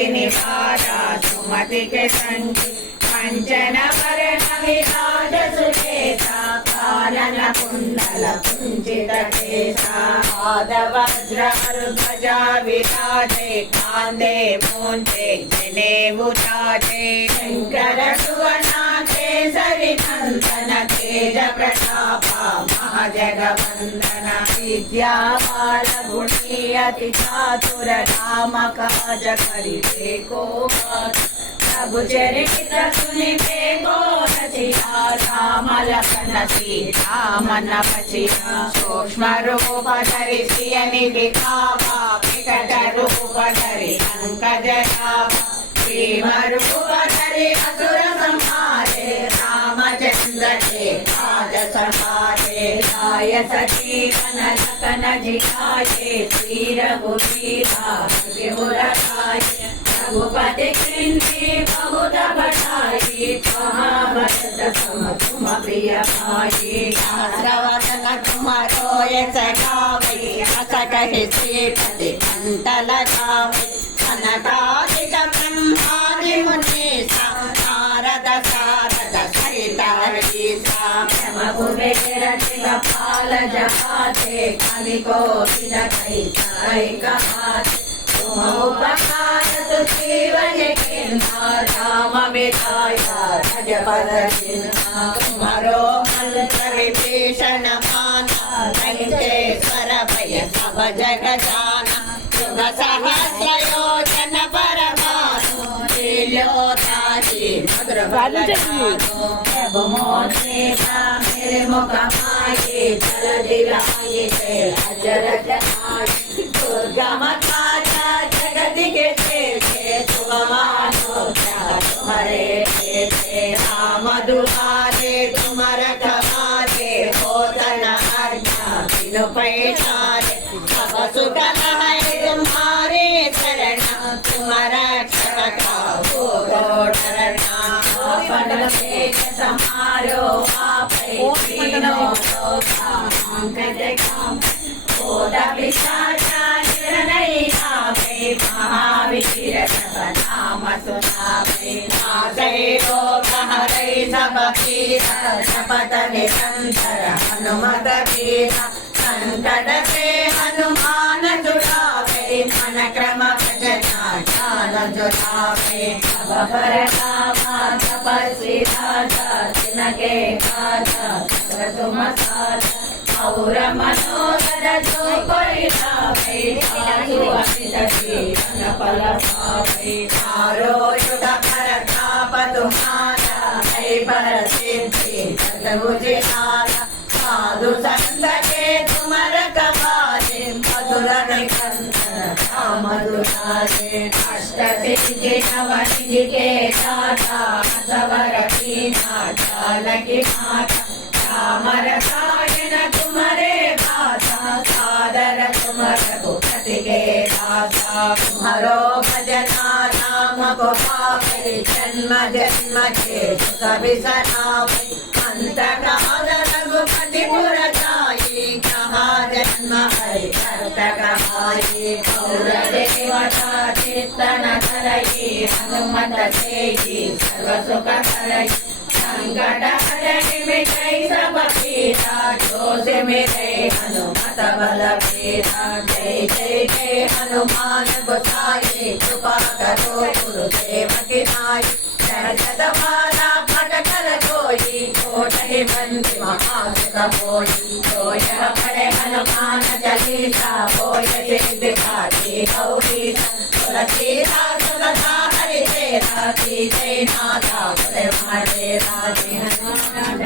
सुमति निवारा सुमति के संगी कंचन वरण विराज सुकेसा कानन कुंडल कुंचित केसा पाद वज्र ध्वजा विराजे कांधे मूंढे जनेऊ ताजे शंकर सुवना केसरी नंदन तेज प्रतापा महाजगवंदन विद्यावान गुणी अति चातुर राम काज करिबे को प्रभु चरित्र सुनिबे को रचिया राम लखन सीता मन पचिया सूक्ष्म रूप धरि सियनि दिखावा विकट रूप धरि लंक जरावा भीम रूप धरि असुर संहारे रामचंद्र के काज सहारे लाय सजीवन लखन जियाये श्री रघुवीरा रघुराय रघुपति कीन्ति बहुत बड़ाई महाभारत सम तुम प्रिय भाई श्रवण तुम्हारो यश गावै अस कहि श्रीपति कंठ लगावै सनकादिक ब्रह्मादि मुनीसा नारद सारद सहित हरीसा ब्रह्म कुबेर दिगपाल जहाते कवि कोकिल कैसाई कहाते तुम उपकार सुजीवन के राम विधाया रजपद जिन्हा तुम्हारो मंत्र विभीषण माना लंकेश्वर भय सब जग जाना युग सहस्र योजन परमाणु लील्योताहि मधुर बल जानो प्रभु मोदेवा मेरे मुख माये जल दिलाये अजर जमाये दुर्गा माता जगति के तेरे तुमारो तुम्हारे तेरे राम दुआरे तुम्हारा खवारे होतन आज्ञा बिनु पैसारे सब सुख है तुम्हारे शरण तुम्हारा क्षमा हो डरना पगल पेट समारो आप तीनों महावीर नाम सुनावे नासै रोग हरै सब पीर शपथ निरंतर हनुमत वीर संकट से हनुमान छुड़ावे मन क्रम भजना ज्ञान जुटावे अब पर नामा तपस्वी राजा जिनके काजा तुम साजा और मनोरथ जो कोई लावे साधु अमित जीवन फल पावे चारो युग प्रताप तुम्हारा है पर सिद्धि सद्बुझारा साधु संत के तुम रखवारे मधुर निकंदन राम दुलारे अष्ट सिद्धि नव निधि के दाता सवर कीना जानकी माता राम रसायन तुम्हारे भाषा सादर तुम रघुपति के दासा तुम्हारो भजना नाम को पावे जन्म जन्म के सुख बिसरावे अंत काल रघुपति पुर जाई कहाँ जन्म हरि भरत कहाई और देवता चित्तन धरई हनुमत सेई सर्व सुख करई संकट हरहि मिटै सब पीरा जो से मेरे हनुमत बल बीरा जय जय जय हनुमान गोसाई कृपा करो गुरुदेव की नाई सहज माला फट कर कोई छोट ही बंदी महासुख कोई जो यह पढ़े हनुमान चालीसा वो सिद्ध खाती गौरी तुलसीदास सदा हरि तेरा की जय नाथा हरे हनुमान